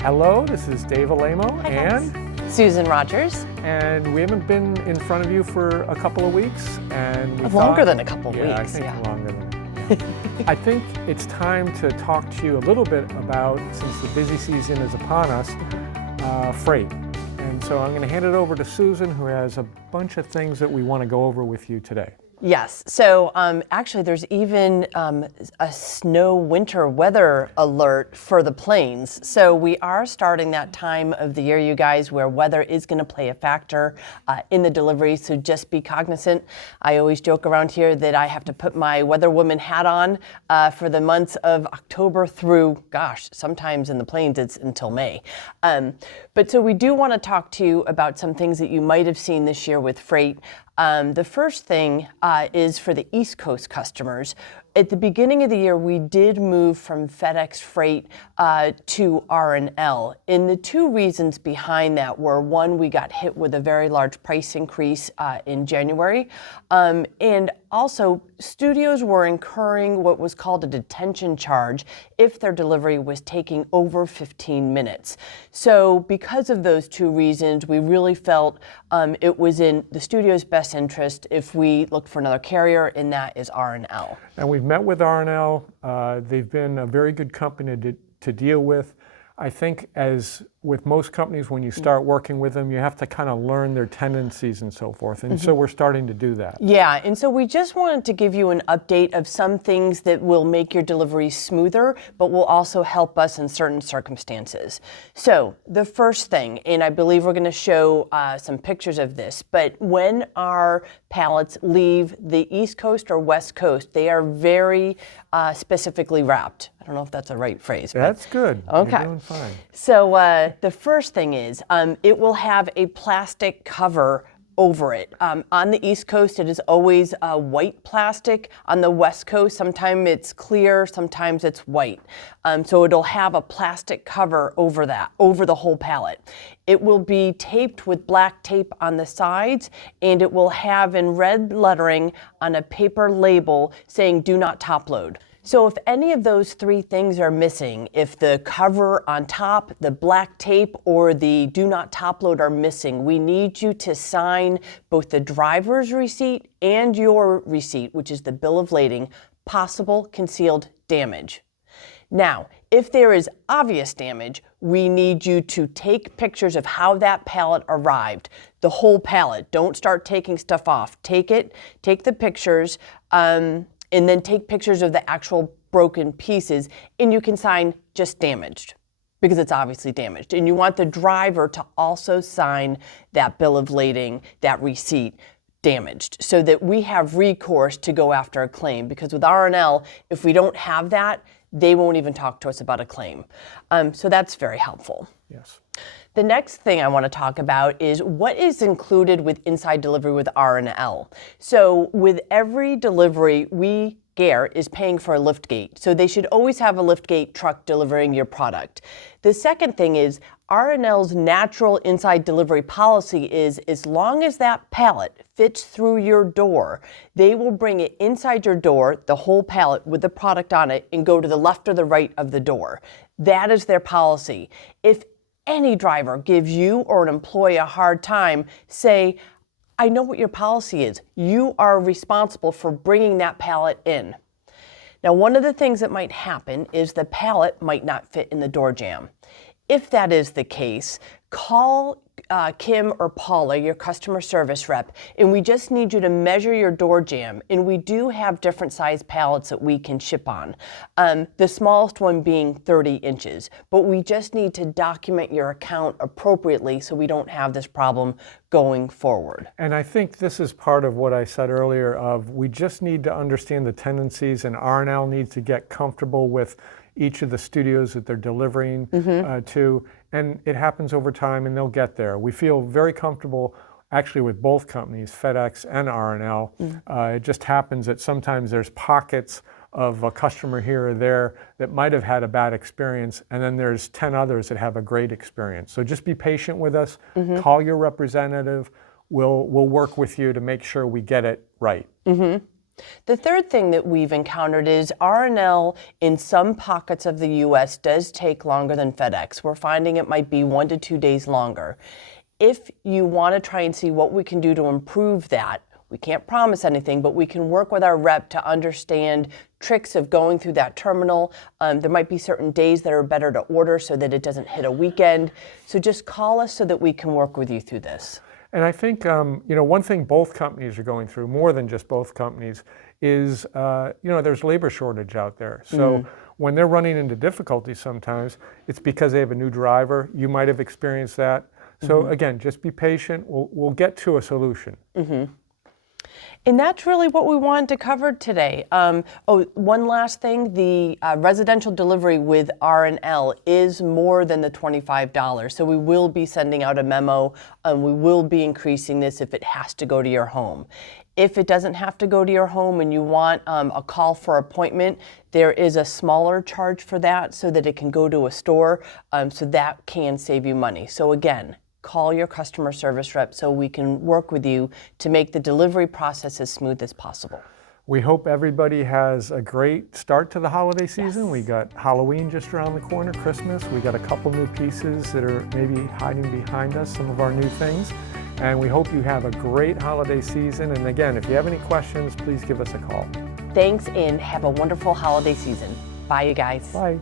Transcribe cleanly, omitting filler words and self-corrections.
Hello, this is Dave Alamo and Susan Rogers. And we haven't been in front of you for a couple of weeks, and we longer than a couple of weeks. I think longer than. Yeah. I think it's time to talk to you a little bit about, since the busy season is upon us, freight. And so I'm going to hand it over to Susan, who has a bunch of things that we want to go over with you today. Yes, so actually there's even a snow winter weather alert for the planes. So we are starting that time of the year, you guys, where weather is going to play a factor in the delivery, so just be cognizant. I always joke around here that I have to put my weather woman hat on for the months of October through, gosh, sometimes in the planes it's until May. But so we do want to talk to you about some things that you might have seen this year with freight. The first thing is for the East Coast customers. At the beginning of the year, we did move from FedEx Freight to R&L. And the two reasons behind that were, one, we got hit with a very large price increase in January. And also, studios were incurring what was called a detention charge if their delivery was taking over 15 minutes. So because of those two reasons, we really felt it was in the studio's best interest if we looked for another carrier, and that is R&L. And we've met with R&L. They've been a very good company to deal with. I think, as with most companies, when you start working with them, you have to kind of learn their tendencies and so forth. And so we're starting to do that. Yeah, and so we just wanted to give you an update of some things that will make your delivery smoother, but will also help us in certain circumstances. So the first thing, and I believe we're going to show some pictures of this, but when our pallets leave the East Coast or West Coast, they are very specifically wrapped. I don't know if that's a right phrase. That's good. Okay. You're doing fine. So the first thing is it will have a plastic cover over it. On the East Coast, it is always white plastic. On the West Coast, sometimes it's clear, sometimes it's white. So it'll have a plastic cover over that, over the whole pallet. It will be taped with black tape on the sides, and it will have in red lettering on a paper label saying "Do not top load." So if any of those three things are missing, if the cover on top, the black tape, or the do not top load are missing, we need you to sign both the driver's receipt and your receipt, which is the bill of lading, possible concealed damage. Now, if there is obvious damage, we need you to take pictures of how that pallet arrived, the whole pallet. Don't start taking stuff off. Take it, take the pictures, and then take pictures of the actual broken pieces, and you can sign just damaged, because it's obviously damaged. And you want the driver to also sign that bill of lading, that receipt, damaged, so that we have recourse to go after a claim. Because with R&L, if we don't have that, they won't even talk to us about a claim. So that's very helpful. Yes. The next thing I want to talk about is what is included with inside delivery with R&L. So with every delivery, Gare is paying for a lift gate. So they should always have a lift gate truck delivering your product. The second thing is R&L's natural inside delivery policy is, as long as that pallet fits through your door, they will bring it inside your door, the whole pallet with the product on it, and go to the left or the right of the door. That is their policy. If any driver gives you or an employee a hard time, say, I know what your policy is. You are responsible for bringing that pallet in. Now, one of the things that might happen is the pallet might not fit in the door jamb. If that is the case, call Kim or Paula, your customer service rep, and we just need you to measure your door jamb. And we do have different size pallets that we can ship on, the smallest one being 30 inches. But we just need to document your account appropriately so we don't have this problem going forward. And I think this is part of what I said earlier of, we just need to understand the tendencies, and R&L needs to get comfortable with each of the studios that they're delivering to, and it happens over time, and they'll get there. We feel very comfortable actually with both companies, FedEx and R&L. It just happens that sometimes there's pockets of a customer here or there that might have had a bad experience, and then there's 10 others that have a great experience. So just be patient with us, call your representative, we'll work with you to make sure we get it right. The third thing that we've encountered is R&L in some pockets of the U.S. does take longer than FedEx. We're finding it might be 1 to 2 days longer. If you want to try and see what we can do to improve that, we can't promise anything, but we can work with our rep to understand tricks of going through that terminal. There might be certain days that are better to order so that it doesn't hit a weekend. So just call us so that we can work with you through this. And I think, one thing both companies are going through, more than just both companies, is, there's labor shortage out there. So when they're running into difficulties sometimes, it's because they have a new driver. You might have experienced that. So again, just be patient. We'll get to a solution. And that's really what we wanted to cover today. One last thing, the residential delivery with R&L is more than the $25. So we will be sending out a memo. We will be increasing this if it has to go to your home. If it doesn't have to go to your home and you want a call for appointment, there is a smaller charge for that so that it can go to a store. So that can save you money. So again, call your customer service rep so we can work with you to make the delivery process as smooth as possible. We hope everybody has a great start to the holiday season. Yes. We got Halloween just around the corner, Christmas. We got a couple new pieces that are maybe hiding behind us, some of our new things. And we hope you have a great holiday season. And again, if you have any questions, please give us a call. Thanks and have a wonderful holiday season. Bye, you guys. Bye.